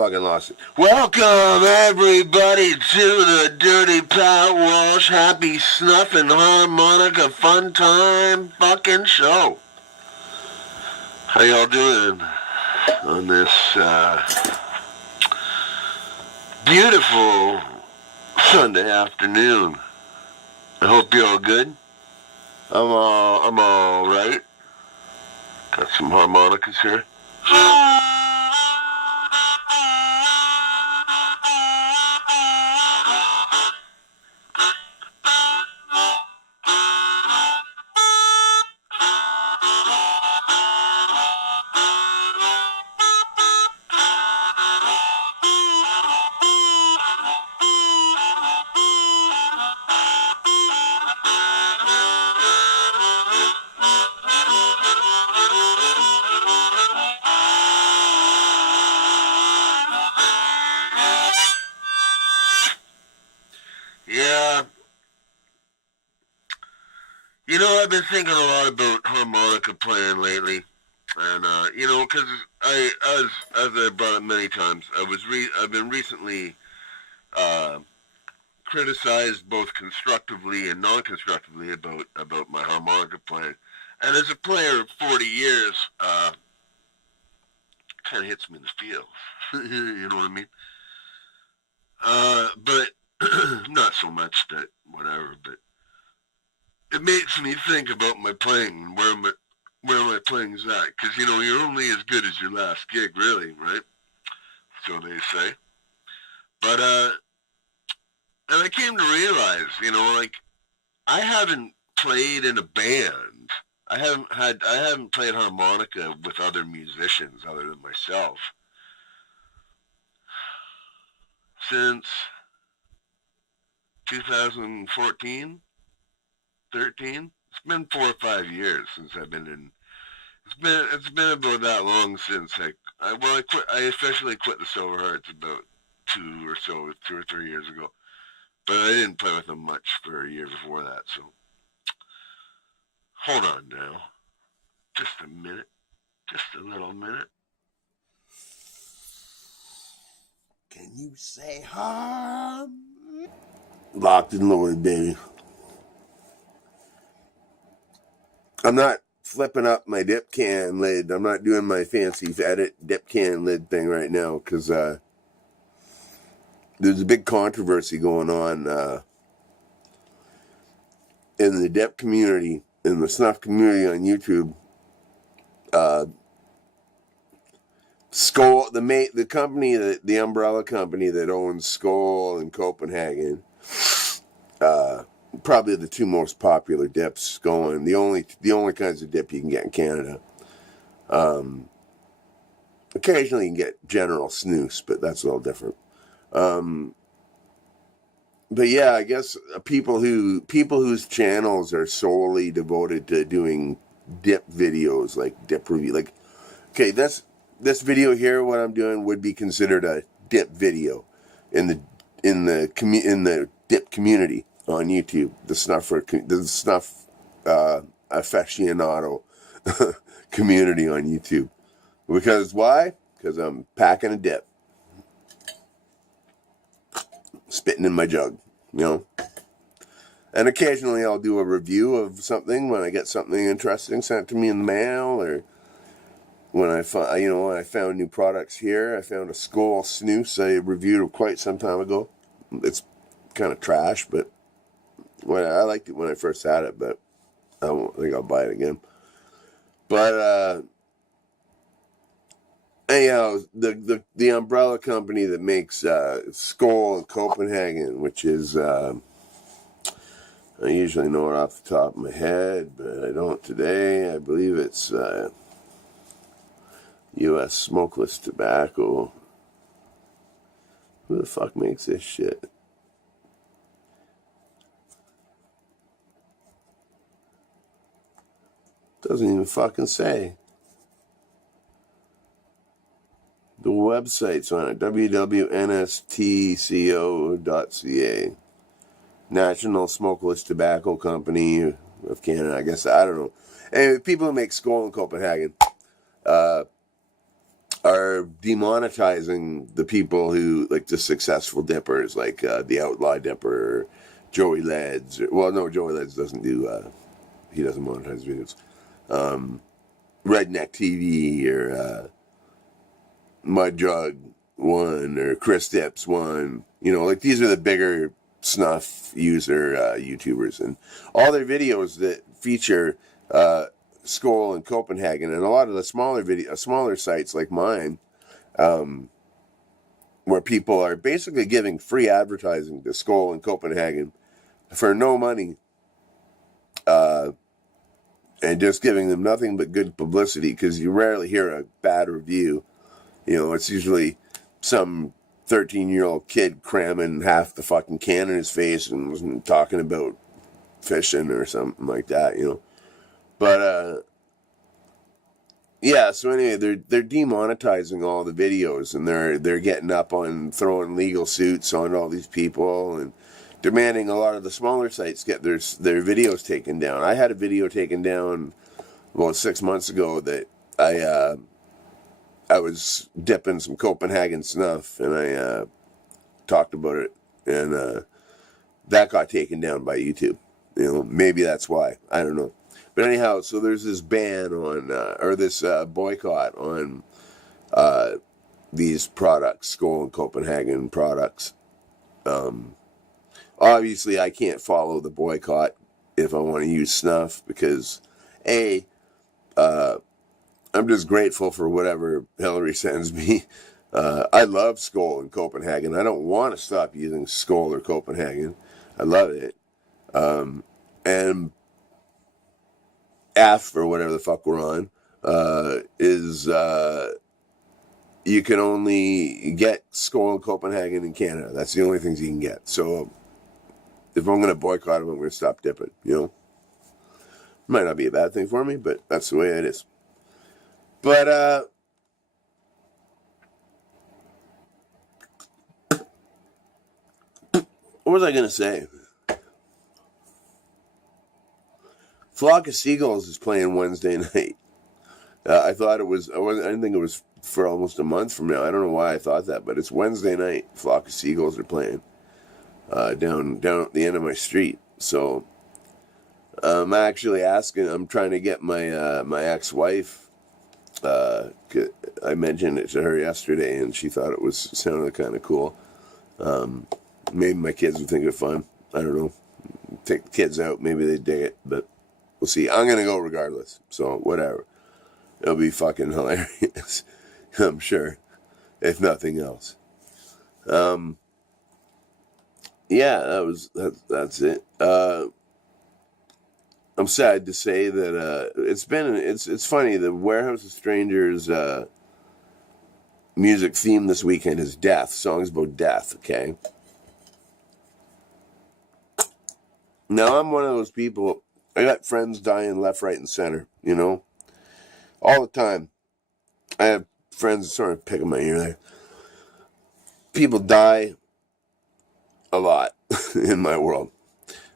fucking lost it. Welcome, everybody, to the Dirty Pat Walsh Happy Snuff and Harmonica Fun Time fucking show. How y'all doing on this beautiful Sunday afternoon? I hope you're all good. I'm all right. Got some harmonicas here. Yeah. You know, I've been thinking a lot about harmonica playing lately, and you know, because as I brought up many times, I've been recently criticized both constructively and non-constructively about my harmonica playing, and as a player of 40 years, kind of hits me in the feels. You know what I mean? But not so much that whatever, but it makes me think about my playing and where my playing's at. Because, you know, you're only as good as your last gig, really, right? So they say. But, and I came to realize, you know, like, I haven't played in a band. I haven't played harmonica with other musicians other than myself since 2014, 13. It's been 4 or 5 years since I've been in. It's been about that long since I quit. I officially quit the Silver Hearts about 2 or 3 years ago. But I didn't play with them much for a year before that. So hold on now, just a minute, just a little minute. Can you say harm? Locked and loaded, baby. I'm not flipping up my dip can lid. I'm not doing my fancy edit dip can lid thing right now because there's a big controversy going on in the dip community, in the snuff community on YouTube. Skoal, the company, the umbrella company that owns Skoal in Copenhagen, probably the two most popular dips going. The only kinds of dip you can get in Canada. Occasionally you can get General Snus, but that's a little different. But yeah, I guess people whose channels are solely devoted to doing dip videos, like dip review, like, okay, this video here, what I'm doing would be considered a dip video in the dip community on YouTube, the snuff aficionado community on YouTube. Because why? Because I'm packing a dip, spitting in my jug, you know. And occasionally I'll do a review of something when I get something interesting sent to me in the mail, or when I found new products here. I found a Skoal Snus I reviewed quite some time ago. It's kind of trash, but I liked it when I first had it, but I don't think I'll buy it again. But anyhow, the umbrella company that makes Skoal in Copenhagen, which is I usually know it off the top of my head, but I don't today. I believe it's U.S. Smokeless Tobacco. Who the fuck makes this shit? Doesn't even fucking say. The website's on it, www.nstco.ca. National Smokeless Tobacco Company of Canada, I guess. I don't know. Anyway, people who make Skoal in Copenhagen. are demonetizing the people who, like the successful dippers, like the Outlaw Dipper, Joey Leds. Well, no, Joey Leds doesn't do, he doesn't monetize videos. Redneck TV or Mud Jug one or Chris Dips one. You know, like these are the bigger snuff user YouTubers, and all their videos that feature Skoll and Copenhagen, and a lot of the smaller sites like mine, where people are basically giving free advertising to Skoll and Copenhagen for no money, and just giving them nothing but good publicity, because you rarely hear a bad review. You know, it's usually some 13-year-old kid cramming half the fucking can in his face and talking about fishing or something like that, you know. But yeah, so anyway, they're demonetizing all the videos, and they're getting up on throwing legal suits on all these people and demanding a lot of the smaller sites get their videos taken down. I had a video taken down about 6 months ago that I was dipping some Copenhagen snuff, and I talked about it, and that got taken down by YouTube. You know, maybe that's why. I don't know. But anyhow, so there's this ban on, or this boycott on these products, Skoll and Copenhagen products. Obviously, I can't follow the boycott if I want to use snuff, because I'm just grateful for whatever Hillary sends me. I love Skoll and Copenhagen. I don't want to stop using Skoll or Copenhagen. I love it. And F, or whatever the fuck we're on, is you can only get Skoll and Copenhagen in Canada. That's the only things you can get. So if I'm going to boycott them, I'm going to stop dipping, you know. Might not be a bad thing for me, but that's the way it is. But what was I going to say? Flock of Seagulls is playing Wednesday night. I thought it was, I didn't think it was for almost a month from now. I don't know why I thought that, but it's Wednesday night. Flock of Seagulls are playing down at the end of my street. So I'm actually asking, I'm trying to get my my ex-wife, I mentioned it to her yesterday, and she thought it sounded kind of cool. Maybe my kids would think it fun. I don't know. Take the kids out, maybe they dig it, but we'll see. I'm gonna go regardless, so whatever. It'll be fucking hilarious, I'm sure, if nothing else. Yeah, that's it. I'm sad to say that it's funny. The Warehouse of Strangers music theme this weekend is death. Songs about death. Okay. Now I'm one of those people. I got friends dying left, right, and center. You know, all the time. I have friends sort of picking my ear there. People die a lot in my world.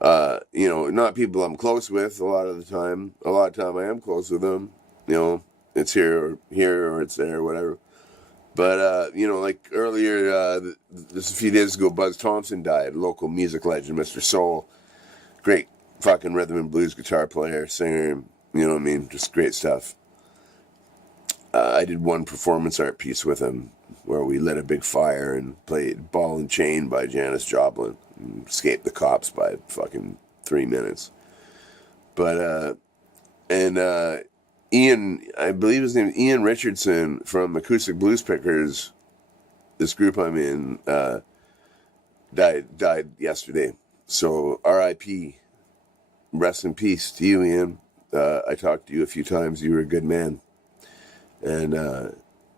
You know, not people I'm close with a lot of the time. A lot of time I am close with them. You know, it's here or it's there or whatever. But, you know, like earlier, just a few days ago, Buzz Thompson died, local music legend, Mr. Soul. Great fucking rhythm and blues guitar player, singer, you know what I mean? Just great stuff. I did one performance art piece with him where we lit a big fire and played Ball and Chain by Janis Joplin and escaped the cops by fucking 3 minutes. But, Ian, I believe his name is Ian Richardson from Acoustic Blues Pickers, this group I'm in, died yesterday. So R.I.P. Rest in peace to you, Ian. I talked to you a few times. You were a good man. And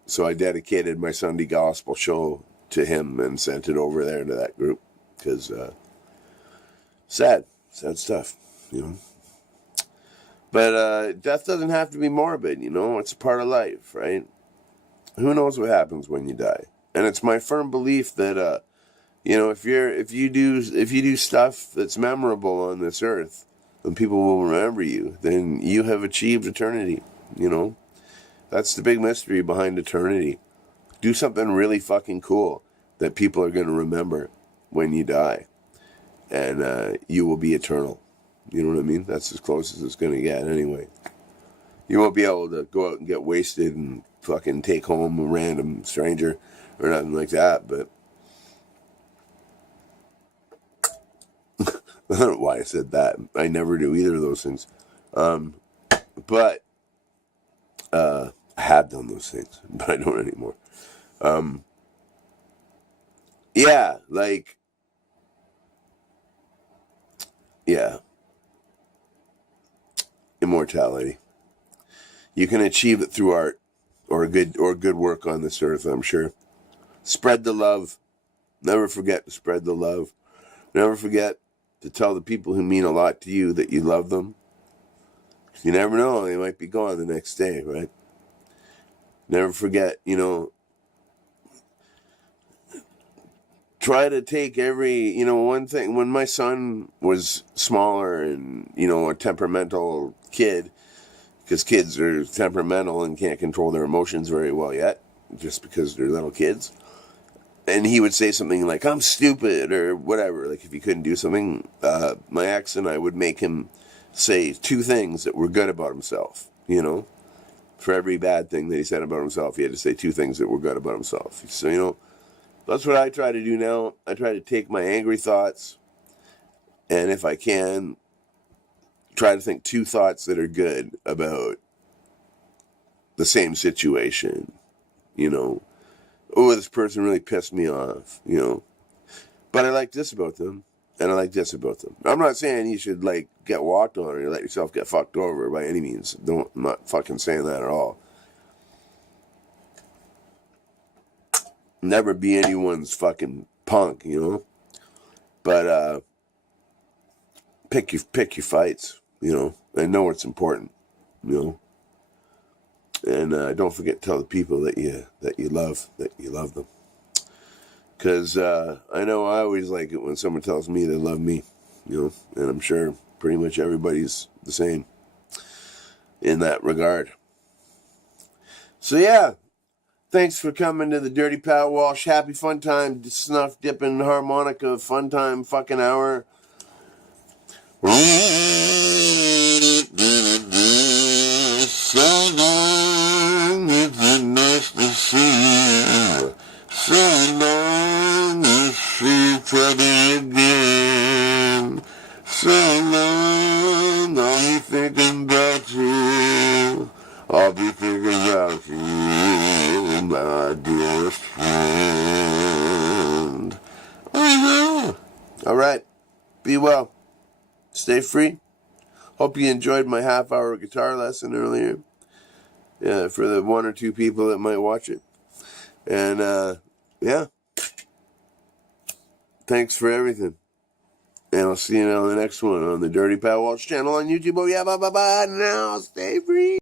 so I dedicated my Sunday gospel show to him and sent it over there to that group. Because sad stuff, you know. But death doesn't have to be morbid, you know. It's a part of life, right? Who knows what happens when you die? And it's my firm belief that you know, if you do stuff that's memorable on this earth, and people will remember you, then you have achieved eternity, you know. That's the big mystery behind eternity. Do something really fucking cool that people are going to remember when you die. And you will be eternal. You know what I mean? That's as close as it's going to get anyway. You won't be able to go out and get wasted and fucking take home a random stranger or nothing like that, but I don't know why I said that. I never do either of those things. But I have done those things, but I don't anymore. Yeah, like, yeah. Immortality. You can achieve it through art or good work on this earth, I'm sure. Spread the love. Never forget to spread the love. Never forget to tell the people who mean a lot to you that you love them. You never know, they might be gone the next day, right? Never forget, try to take every, one thing. When my son was smaller and, a temperamental kid, because kids are temperamental and can't control their emotions very well yet, just because they're little kids. And he would say something like, I'm stupid, or whatever. Like, if he couldn't do something, my ex and I would make him say 2 things that were good about himself, For every bad thing that he said about himself, he had to say 2 things that were good about himself. So, that's what I try to do now. I try to take my angry thoughts, and if I can, try to think 2 thoughts that are good about the same situation, Oh, this person really pissed me off, But I like this about them, and I like this about them. I'm not saying you should, get walked on or let yourself get fucked over by any means. I'm not fucking saying that at all. Never be anyone's fucking punk, But, pick your fights, and know what's important, And don't forget to tell the people that you love them. Because I know I always like it when someone tells me they love me, And I'm sure pretty much everybody's the same in that regard. So yeah, thanks for coming to the Dirty Pat Walsh Happy Fun Time Snuff Dippin' Harmonica Fun Time fucking hour. So long, it's nice to see you. So long, it's free again. So long, I'll be thinking about you. I'll be thinking about you, my dearest friend. Oh, yeah. All right. Be well. Stay free. Hope you enjoyed my half-hour guitar lesson earlier. Yeah, for the 1 or 2 people that might watch it. And, yeah. Thanks for everything. And I'll see you on the next one on the Dirty Pat Walsh channel on YouTube. Oh, yeah, bye-bye-bye. Now, stay free.